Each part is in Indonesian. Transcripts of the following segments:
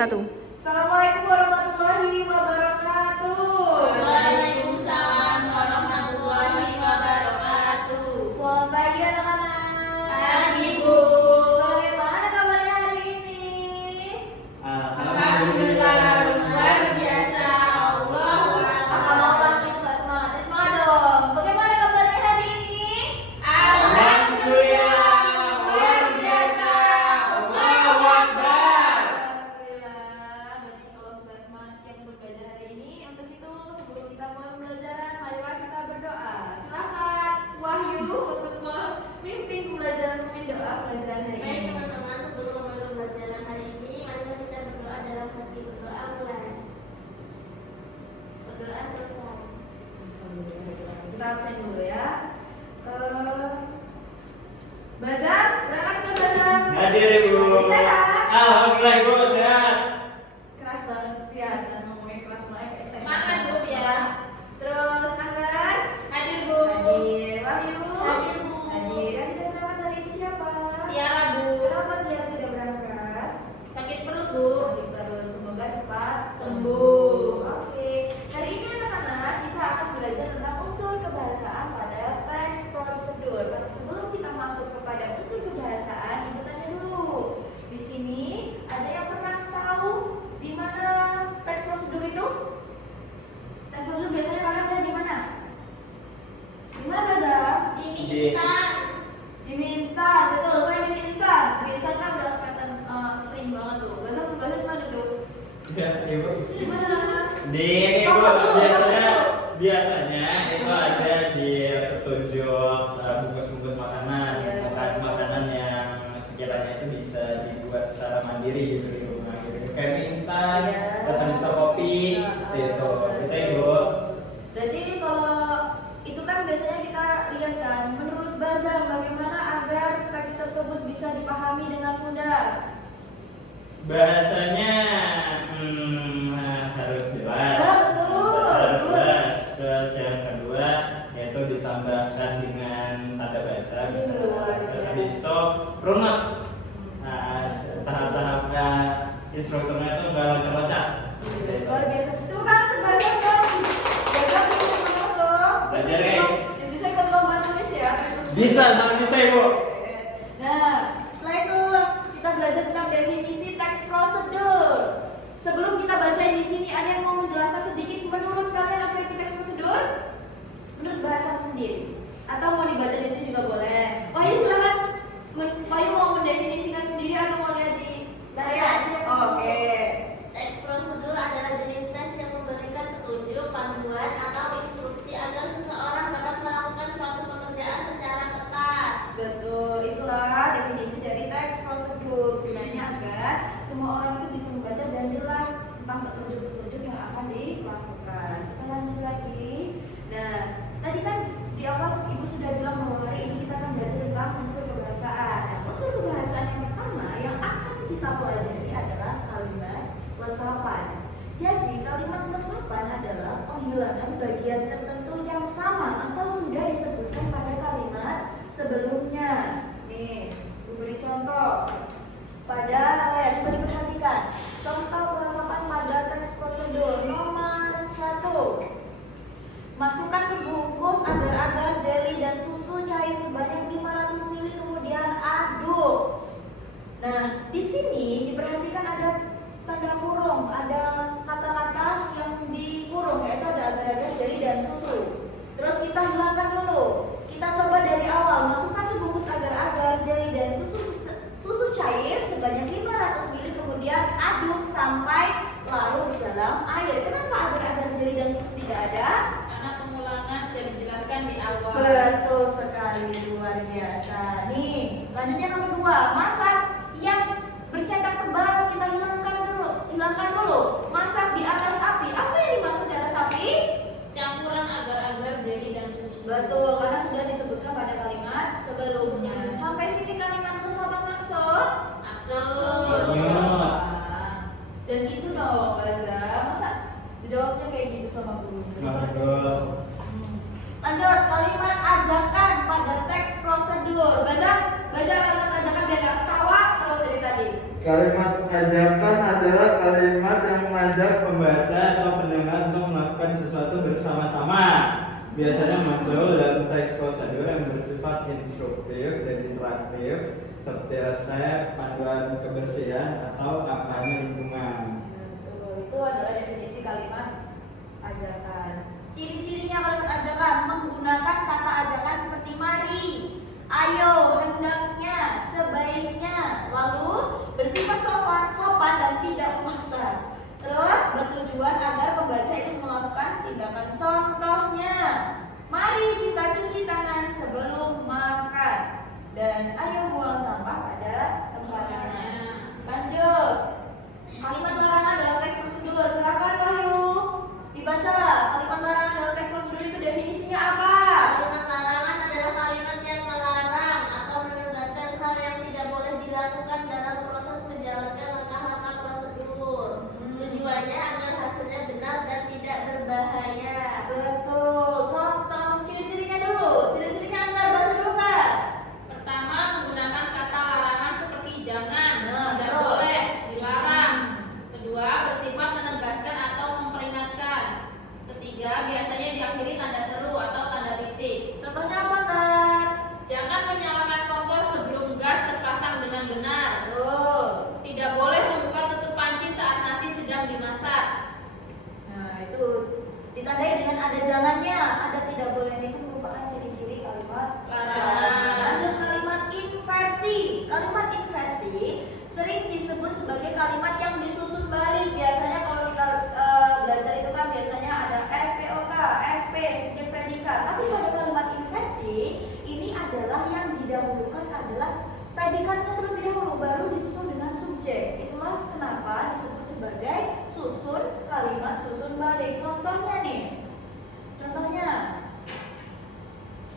Satu. Assalamualaikum warahmatullahi wabarakatuh. Waalaikumsalam warahmatullahi wabarakatuh. Selamat pagi anak-anak. Pagi, Bu. Bagaimana kabarnya hari ini? Alhamdulillah luar biasa. Allahu Kalau Akbar. orang itu nggak semangat, ya semangat dong. Bagaimana kabarnya hari ini? Alhamdulillah luar biasa. Allahu Akbar. Alhamdulillah. Berarti kalau sudah semangat siap untuk belajar hari ini, untuk itu sebelum kita mulai pembelajaran, marilah kita berdoa. Silakan Wahyu untuk memimpin pembelajaran doa pelajaran hari Baik ini. teman-teman, sebelum memulai pembelajaran hari ini, mari kita berdoa dalam hati. Berdoa mulai. Berdoa selesai. Kita absen dulu ya. Bazar, berangkat ke Bazar. Hadir Ibu. Sehat. Alhamdulillah Ibu sehat. Keras banget kelihatan ngomongnya keras mulai kayak saya. Semangat, Bu, ya. Terus Anggar. Hadir, Bu. Hadir. Wahyu. Hadir, Bu. Hadir. Yang tidak berangkat hari ini siapa? Tiara, Bu. Kenapa Tiara tidak berangkat? Sakit perut, Bu. Sakit perut. Semoga cepat sembuh. Oke. Hari ini anak-anak kita akan belajar tentang unsur kebahasaan pada teks prosedur. Tapi sebelum kita masuk kepada unsur kebahasaan, ibu tanya dulu. Di sini ada yang pernah tahu di mana teks prosedur itu? Teks prosedur biasanya kalian lihat di mana? Di mana Baza? Di mie Di- instan. Di mie instan, betul. Saya di mie instan. Bisa kan udah kelihatan sering banget tuh. Baza pembahasan di mana tuh? Ya Ibu. Di mana? Di ini Ibu biasanya itu ada di petunjuk bungkus-bungkus makanan, Iya. makanan yang sekiranya itu bisa dibuat secara mandiri gitu di rumah gitu. Kayak mie instan, Iya. terus habis itu kopi, seperti itu. Kita Ibu. Berarti kalau itu kan biasanya kita lihat kan, menurut Bazar bagaimana agar teks tersebut bisa dipahami dengan mudah? Bahasanya harus jelas. Betul. Harus jelas. Terus yang kedua yaitu ditambahkan dengan tanda baca bisa. Terus habis itu runut. Nah, tahap-tahap instrukturnya itu nggak loncat-loncat. Luar biasa itu kan Bazar kan. Bazar bisa banget loh. Belajar, guys. Bisa ikut lomba nulis ya. Bisa, sama bisa Ibu. Nah, setelah itu kita belajar tentang definisi teks prosedur. Sebelum kita bacain di sini, ada yang mau menjelaskan sedikit menurut kalian apa itu teks prosedur? Menurut bahasamu sendiri, atau mau dibaca di sini juga boleh. Wahyu silakan. Wahyu mau mendefinisikan sendiri atau mau lihat di layar? Oke. Teks prosedur adalah jenis teks yang memberikan petunjuk, panduan, atau instruksi agar seseorang dapat melakukan suatu pekerjaan secara tepat. Betul, itulah definisi dari teks prosedur. Gunanya agar semua orang itu bisa membaca dan jelas tentang petunjuk-petunjuk yang akan dilakukan. Kita lanjut lagi. Nah, tadi kan di awal Ibu sudah bilang bahwa hari ini kita akan belajar tentang unsur kebahasaan. Nah, unsur kebahasaan yang pertama yang akan kita pelajari adalah kalimat lesapan. Jadi, kalimat lesapan adalah penghilangan bagian tertentu yang sama atau sudah disebutkan pada kalimat sebelumnya. Nih, Ibu beri contoh. Pada layar, coba diperhatikan. Contoh lesapan pada teks prosedur nomor 1. Masukkan sebungkus agar-agar jelly dan susu cair sebanyak 500 ml kemudian aduk. Nah, di sini diperhatikan ada tanda kurung, ada kata-kata yang dikurung yaitu ada agar-agar jelly dan susu. Terus kita hilangkan dulu. Kita coba dari awal. Masukkan sebungkus agar-agar jelly dan susu cair sebanyak 500 ml kemudian aduk sampai larut di dalam air. Kenapa agar-agar jelly dan susu tidak ada? Karena pengulangan sudah dijelaskan di awal. Betul sekali, luar biasa. Nih, lanjutnya nomor 2. Masak yang bercetak tebal kita hilangkan dulu. Masak di atas api. Apa yang dimasak di atas api? Campuran agar-agar jelly dan susu. Betul, karena sudah disebutkan pada kalimat sebelumnya. Sampai sini kalimat lesapan maksud? Maksud. Dan itu dong, Baza. Masa dijawabnya kayak gitu sama guru? Lanjut, kalimat ajakan pada teks prosedur. Baca kalimat ajakan biar gak ketawa terus dari tadi. Kalimat ajakan adalah kalimat yang mengajak pembaca atau pendengar untuk melakukan sesuatu bersama-sama. Biasanya muncul dalam teks prosedur yang bersifat instruktif dan interaktif, seperti resep, panduan kebersihan, atau kampanye lingkungan. Betul, itu adalah definisi kalimat ajakan. Ciri-cirinya kalimat ajakan menggunakan kata ajakan seperti mari, ayo, hendaknya, sebaiknya, lalu bersifat sopan dan tidak memaksa. Terus bertujuan agar pembaca itu melakukan tindakan. Contohnya, mari kita cuci tangan sebelum makan dan ayo buang sampah pada tempatnya. Lanjut. Kalimat larangan dalam teks prosedur. Silakan Wahyu dibaca. Kalimat larangan dalam teks prosedur itu definisinya apa? Kalimat larangan adalah kalimat yang melarang atau menegaskan hal yang tidak boleh dilakukan dalam proses menjalankan langkah-langkah prosedur. Tujuannya agar hasilnya benar dan tidak berbahaya. Betul. Contoh ciri-cirinya dulu. Ciri-cirinya Anggar baca dulu Kak. Pertama, menggunakan kata larangan seperti jangan, tidak betul. boleh, dilarang. Kedua, bersifat menegaskan atau memperingatkan. Ketiga, biasanya diakhiri tanda seru atau tanda titik. Contohnya apa Kak? Jangan menyalakan kompor sebelum gas terpasang dengan benar. Betul. Tidak boleh membuka tutup panci saat nasi sedang dimasak. Nah itu ditandai dengan ada jangannya, ada tidak bolehnya, itu merupakan ciri-ciri kalimat Larangan. Lanjut kalimat inversi. Kalimat inversi sering disebut sebagai kalimat yang disusun balik. Biasanya kalau kita belajar itu kan biasanya ada SPOK, SP, subjek predikat. Tapi pada kalimat inversi ini adalah yang didahulukan adalah predikatnya terlebih dahulu, baru disusun dengan subjek. Itulah kenapa disebut sebagai susun kalimat susun balik. Contohnya nih, contohnya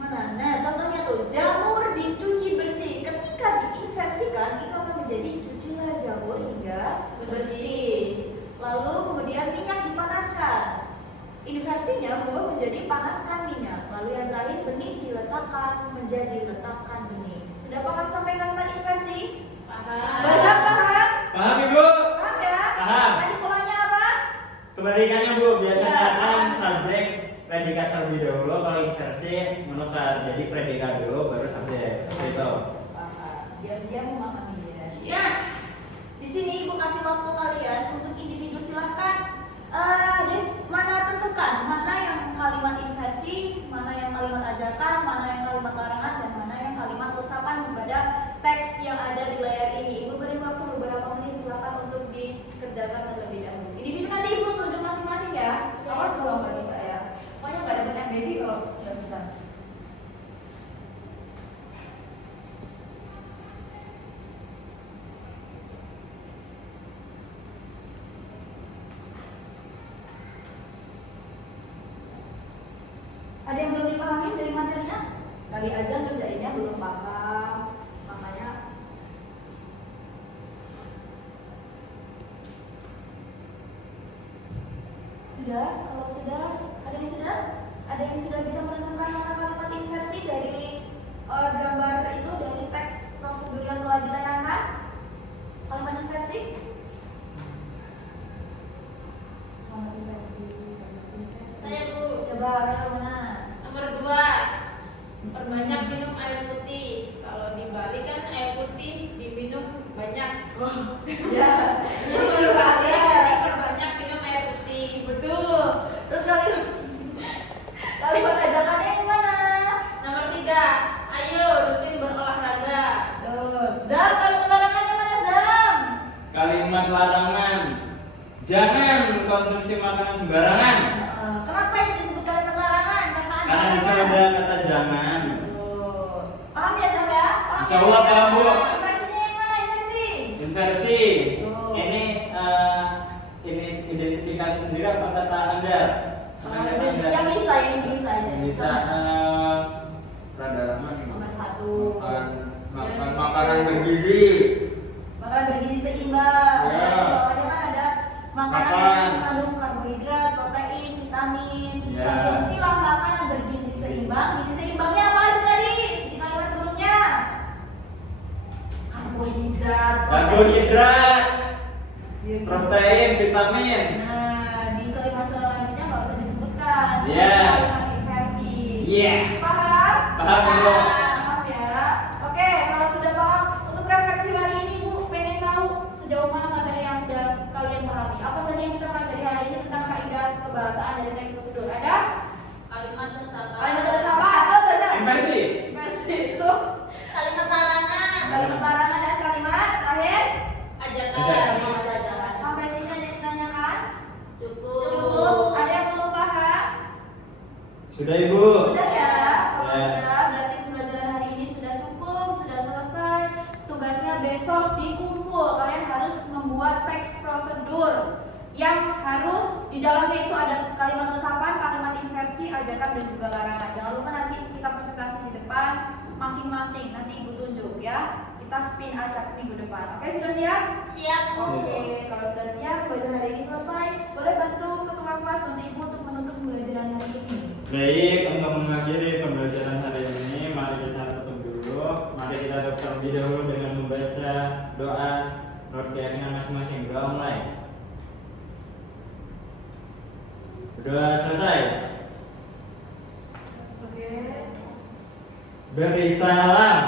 mana? Nah, contohnya tuh jamur dicuci bersih. Ketika diinversikan itu akan menjadi cucilah jamur hingga bersih. Lalu kemudian minyak dipanaskan. Inversinya berubah menjadi panaskan minyak. Lalu yang terakhir benih diletakkan menjadi letakkan benih. Sudah paham sampai kalimat inversi? Paham. Bahasa paham? Paham Ibu? Paham ya? Paham. Tadi polanya apa? Kebalikannya Bu, biasanya Ya. kan subjek predikat terlebih dahulu, kalau inversi menukar jadi predikat dulu baru subjek. Gitu. Paham. Biar dia memahami ya. Nah, di sini Ibu kasih waktu kalian untuk individu silahkan mana tentukan mana yang kalimat inversi, mana yang kalimat ajakan, mana yang kalimat larangan, dan mana yang kalimat resapan kepada teks yang ada di layar ini. Ibu beri waktu beberapa menit, silakan untuk dikerjakan terlebih dahulu. Individu nanti Ibu tunjuk masing-masing ya. Awas kalau nggak bisa ya. Pokoknya nggak dapat MBD kalau nggak bisa. Ada yang belum dipahami dari materinya? Kali aja ngerjainnya belum paham, makanya sudah. Kalau sudah, ada yang sudah bisa menentukan mana kalimat inversi dari gambar itu, dari teks prosedur yang telah ditayangkan. Kalimat inversi? Kalimat inversi. Saya Bu. Coba orang mana? Nomor 2, perbanyak minum air putih. Kalau dibalik kan air putih diminum banyak. Ya, jadi perhatian. Perbanyak minum air putih. Betul. Terus kalimat ajakannya yang mana? Nomor 3, ayo rutin berolahraga. Tuh. Zam, kalimat larangannya mana Zam? Kalimat larangan, jangan konsumsi makanan sembarangan. Kenapa ini disebut kalimat larangan? Karena di sana ada kata jangan. Tuh. Paham ya Zam ya? Paham Insya Allah ya? paham, Bu. Inversinya yang mana inversi? Inversi. Oh. Ini identifikasi sendiri apa kata Anggar? Yang bisa aja. Yang bisa rada lama nih. Nomor 1. Makan makanan bergizi. Makanan bergizi seimbang. Ya. Di bawahnya kan ada makanan Makan. yang mengandung karbohidrat, protein, vitamin. Ya. Konsumsilah makanan bergizi seimbang. Gizi seimbangnya apa aja tadi? Di kalimat sebelumnya. Karbohidrat, protein. karbohidrat, Iya, gitu. protein, vitamin. Nah, di kalimat selanjutnya nggak usah disebutkan. Iya. Kalimat inversi. Iya. Paham? Paham, Bu. Paham ya. Oke, kalau sudah paham, untuk refleksi hari ini Bu pengen tahu sejauh mana materi yang sudah kalian pahami. Apa saja yang kita pelajari hari ini tentang kaidah kebahasaan dari teks prosedur? Ada? Kalimat bersama. Kalimat bersama atau bahasa? Inversi. Inversi terus. Kalimat larangan. Kalimat larangan dan kalimat terakhir? Ajakan. Kalimat ajakan. Sampai sini ada yang ditanyakan? Cukup. Cukup. Ada yang belum paham? Sudah Ibu. Sudah ya? Kalau Ya. sudah, berarti pembelajaran hari ini sudah cukup, sudah selesai. Tugasnya besok dikumpul. Kalian harus membuat teks prosedur yang harus di dalamnya itu ada kalimat resapan, kalimat inversi, ajakan dan juga larangan. Jangan lupa nanti kita presentasi di depan masing-masing. Nanti Ibu tunjuk ya. Kita spin acak minggu depan. Oke, sudah siap? Siap, Bu. Oke, kalau sudah siap, pembelajaran hari ini selesai. Boleh bantu ketua kelas, bantu Ibu untuk menutup pembelajaran hari ini. Baik, untuk mengakhiri pembelajaran hari ini, mari kita tutup dulu. Mari kita tutup terlebih dahulu dengan membaca doa menurut keyakinan masing-masing. Doa mulai. Doa selesai. Oke. Beri salam